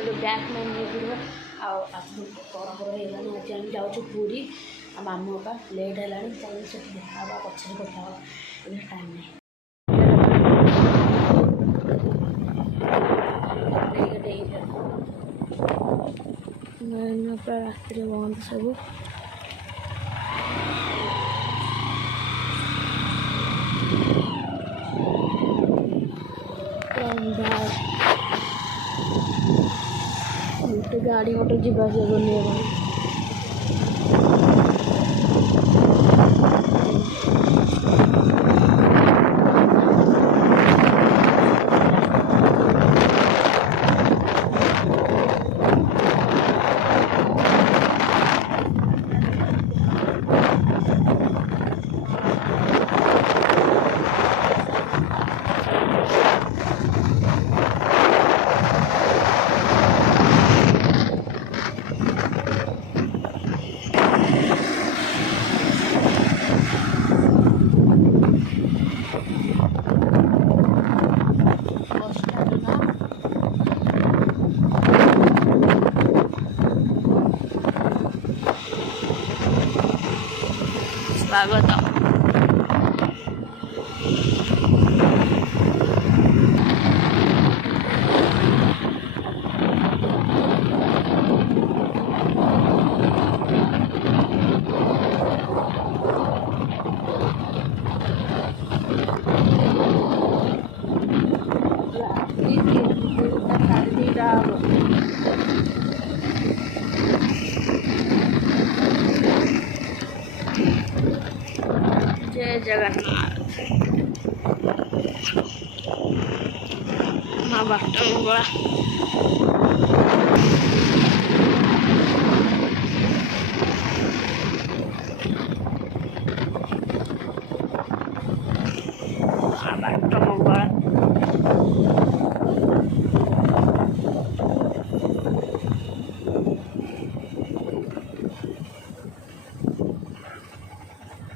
ବ୍ୟାଗ୍ ମାନ ନେଇଯିବ ଆଉ ଆପଣ ପରମ୍ପରା ହେଇଗଲାଣି ଆଜି ଆମେ ଯାଉଛୁ ପୁରୀ ଆଉ ମାମୁଁ ବାପା ଲେଟ୍ ହେଲାଣି ତାହେଲେ ସେଠି ଦେଖା ହେବା ପଛରେ କଥା ହେବା ଏବେ ଟାଇମ୍ ନାହିଁ ପୁରା ରାତିରେ ବନ୍ଦ ସବୁ ଗୋଟେ ଗାଡ଼ି ମଟର ଯିବା ଆସିବା କରୁନି ଏବେ स्वागत जय जगन्नाथ माँ बाट मंगला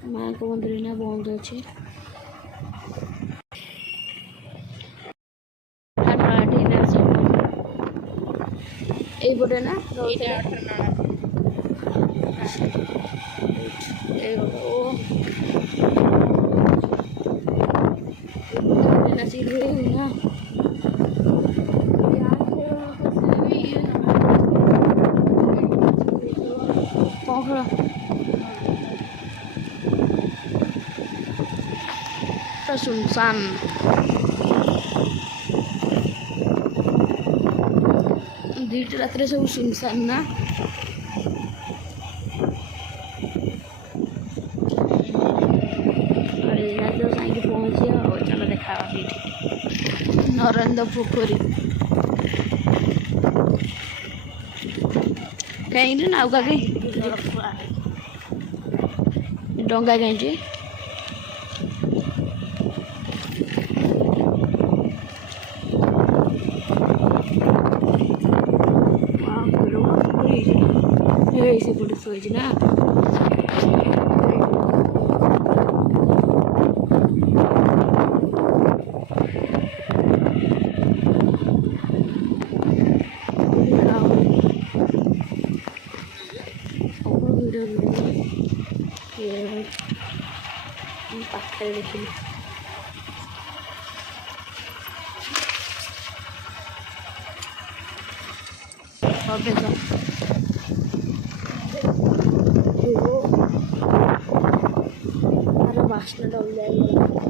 माँ को मंदिर ना बंद अच्छे এইপটে না सुनसान दीट रात सब सुनसान ना तो पहुँचे चल देखा नरेंद्र पोखरी कहीं नाउका कहीं डंगा कहीं से बड़े सोच ना पाखे देखिए वासना डल जाएगी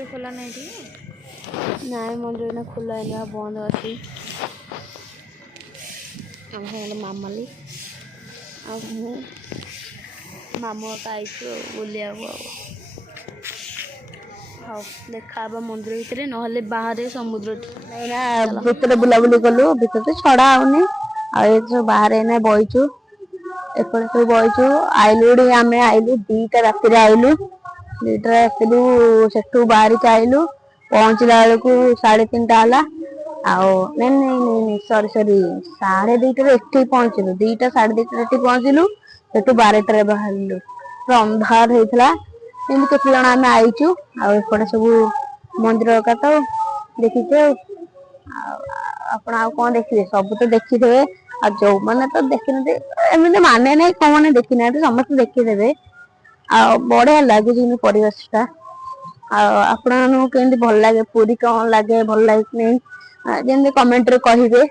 ମନ୍ଦିର ଖୋଲା ନାହିଁ କି? ନାଇଁ ମନ୍ଦିର ଏଇନା ଖୋଲା ହେଇନି, ବନ୍ଦ ଅଛି। ଆମ ସାଙ୍ଗରେ ମାମାଲି ଆଉ ମୁଁ ମାମୁଁ ବାପା ଆଇଛୁ ବୁଲିବାକୁ ଆଉ। ହଉ ଦେଖା ହବା ମନ୍ଦିର ଭିତରେ, ନହେଲେ ବାହାରେ ସମୁଦ୍ରଟି। ଏଇନା ଭିତରେ ବୁଲାବୁଲି କଲୁ, ଭିତରେ ତ ଛଡା ହଉନି। ଆଉ ଏ ସବୁ ବାହାରେ ଏଇନା ବଇଛୁ, ଏପଟେ ସବୁ ବଇଛୁ। ଆଇଲୁ ଆମେ ଆଇଲୁ 2ଟା ରାତିରେ ଆଇଲୁ। 2ଟା ଆସିଲୁ, ସେଠୁ ବାହାରିକି ଆଇଲୁ, ପହଞ୍ଚିଲା ବେଳକୁ 3:30 ହେଲା। ଆଉ ନାଇଁ ସରି 2:30ରେ ଏଠି ପହଞ୍ଚିଲୁ। 2ଟା 2:30ରେ ଏଠି ପହଞ୍ଚିଲୁ, ସେଠୁ 12ଟାରେ ବାହାରିଲୁ। ଅନ୍ଧାର ହେଇଥିଲା। ଏମିତି କେତେ ଜଣ ଆମେ ଆଇଛୁ। ଆଉ ଏପଟେ ସବୁ ମନ୍ଦିର ଏକା ତ ଦେଖିଛୁ। ଆଉ ଆପଣ ଆଉ କଣ ଦେଖିବେ, ସବୁ ତ ଦେଖିଥିବେ। ଆଉ ଯୋଉମାନେ ତ ଦେଖିନାହାନ୍ତି, ଏମିତି ମାନେ ନାହିଁ କୋଉମାନେ ଦେଖିନାହାନ୍ତି, ସମସ୍ତେ ଦେଖିଦେବେ। ଆଉ ବଢିଆ ଲାଗୁଛି ପରିବେଶ ଟା। ଆଉ ଆପଣମାନଙ୍କୁ କେମିତି ଭଲ ଲାଗେ, ପୁରୀ କଣ ଲାଗେ, ଭଲ ଲାଗେ କି ନାହିଁ ଯେମିତି କମେଣ୍ଟରେ କହିବେ।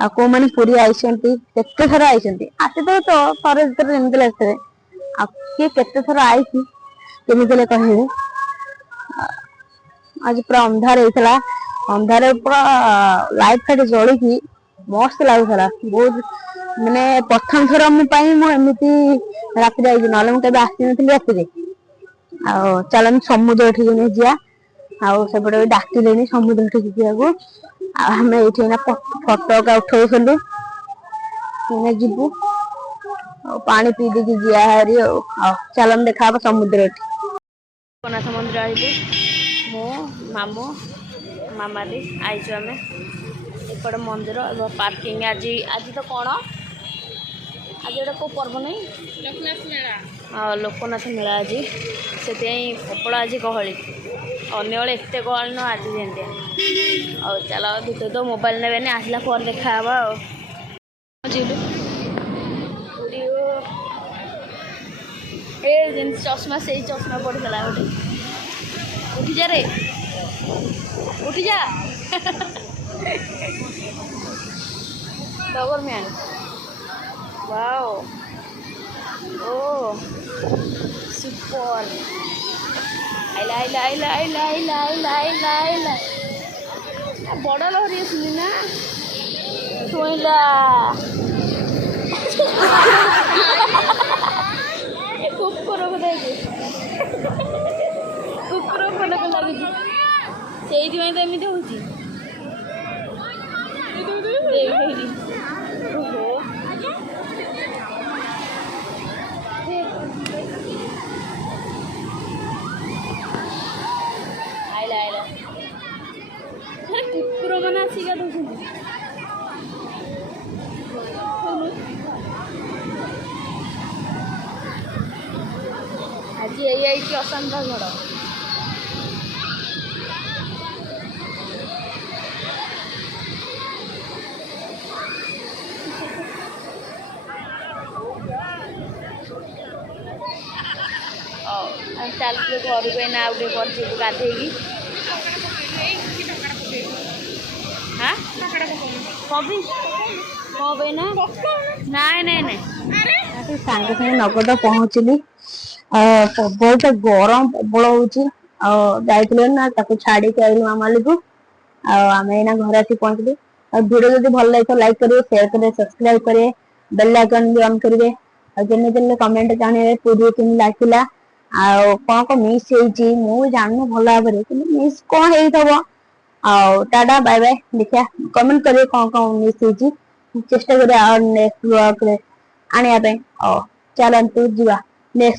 ଆଉ କୋଉମାନେ ପୁରୀ ଆଇଛନ୍ତି, କେତେ ଥର ଆଇଛନ୍ତି, ଆସିଥିବେ ତ ଥରେ ଦିଥର ଯେମିତି ଆସିଥିବେ। ଆଉ କିଏ କେତେ ଥର ଆଇଛି କେମିତି ହେଲେ କହିବେ। ଆଜି ପୁରା ଅନ୍ଧାର ହେଇଥିଲା, ଅନ୍ଧାର ପୁରା ଲାଇଟ ଫାଇଟ ଜଳିକି ମସ୍ତ ଲାଗୁଥିଲା ବହୁତ। ମାନେ ପ୍ରଥମ ଥର ମୋ ପାଇଁ ମୁଁ ଏମିତି ରାତିରେ ଆଇଛି, ନହେଲେ ମୁଁ କେବେ ଆସିନଥିଲି ରାତିରେ। ଆଉ ଚାଲ ଆମେ ସମୁଦ୍ର ଏଠିକି ନେଇ ଯିବା। ଆଉ ସେପଟେ ବି ଡାକିଲେଣି ସମୁଦ୍ର ଠିକି ଯିବାକୁ। ଆଉ ଆମେ ଏଇଠି ଏଇନା ଫଟୋ ଏକା ଉଠଉଥିଲୁ, ଏଇନା ଯିବୁ। ଆଉ ପାଣି ପିଇ ଦେଇକି ଯିବା ହାରି ଆଉ। ଚାଲନ୍ତୁ ଦେଖାହବ ସମୁଦ୍ର ଏଠି। ଜଗନ୍ନାଥ ମନ୍ଦିର ଆଇଲୁ, ମୁଁ ମାମୁଁ ମାମାଲି ଆଇଛୁ ଆମେ। ଏପଟେ ମନ୍ଦିର ଏବଂ ପାର୍କିଂ। ଆଜି ତ କ'ଣ ଆଜି ଗୋଟେ କେଉଁ ପର୍ବ ନାହିଁ, ଲୋକନାଥ ମେଳା। ଲୋକନାଥ ମେଳା ଆଜି, ସେଥିପାଇଁ ପ୍ରବଳ ଆଜି ଗହଳି। ଅନ୍ୟବେଳେ ଏତେ ଗହଳି ନୁହଁ, ଆଜି ଯେମିତିଆ। ଆଉ ଚାଲ ଭିତରେ ତ ମୋବାଇଲ ନେବେନି, ଆସିଲା ପରେ ଦେଖାହେବା ଆଉ। ଯିବୁ ଏ ଯେମିତି ଚଷମା, ସେଇ ଚଷମା ପଡ଼ିଥିଲା ଗୋଟେ। ଉଠିଯା ରେ, ଉଠିଯା। Double man. ୱାଓ, ଓ ସୁପର। ଆଇଲା ଆଇଲା ଆଇଲା ଆଇଲା ଆଇଲା ଆଇଲା ଆଇଲା ଆଇଲା। ବଡ଼ ଲହରୀ ଆସିଲି ନା, ଛୁଇଁଲା। କୁକୁରକୁ ଦେଖେ, କୁକୁର ପଲକ ଲାଗୁଛି, ସେଇଥିପାଇଁ ତ ଏମିତି ହଉଛି। ଓହୋ, ଆଇଲା ଆଇଲା। କୁକୁର ମାନେ ଆସିକି ଗାଧଉଛନ୍ତି। ଆଜି ହେଇଯାଇଛି ଅଶାନ୍ତ ଝଡ଼। ଚାଲିଛୁ ଘରକୁ ଏଇନା, ଆଉ ଟିକେ ପରେ ଯିବୁ ଗାଧେଇକି। ହାଁ କବି କ'ଣ ପାଇଁ ନା? ନାଇଁ ନାଇଁ ନାଇଁ, ସାଙ୍ଗେ ସାଙ୍ଗେ ନଗଦ ପହଞ୍ଚିଲି। ବହୁତ ଗରମ ପ୍ରବଳ ହଉଛି। ଆଉ ଯାଇଥିଲେ ନା, ତାକୁ ଛାଡିକି ଆଇଲୁ ମାମାଲିକୁ। ଆଉ ଆମେ ଏଇନା ଘରେ ଆସି ପହଞ୍ଚିଲୁ। ଆଉ ଭିଡିଓ ଯଦି ଭଲ ଲାଗିଥିବ ଲାଇକ୍ କରିବେ, ସେୟାର କରିବେ, ସବସ୍କ୍ରାଇବ କରିବେ, ବେଲ୍ ଆଇକନ୍ ବି ଅନ୍ କରିବେ। ଆଉ ଯେମିତି ହେଲେ କମେଣ୍ଟ ଜାଣିବେ ପୁରୀ କେମିତି ଲାଗିଲା, ଆଉ କ'ଣ ମିସ୍ ହେଇଛି ମୁଁ ଜାଣିନି ଭଲ ଭାବରେ, କିନ୍ତୁ ମିସ୍ କ'ଣ ହେଇଥିବ। ଆଉ ଟାଟା ବାଏ ବାଏ। ଦେଖିଆ କମେଣ୍ଟ କରିବେ କ'ଣ ମିସ୍ ହେଇଛି, ଚେଷ୍ଟା କରିବା ଆଉ ନେକ୍ସଟ ବ୍ଲଗରେ ଆଣିବା ପାଇଁ। ଚାଲନ୍ତୁ ଯିବା।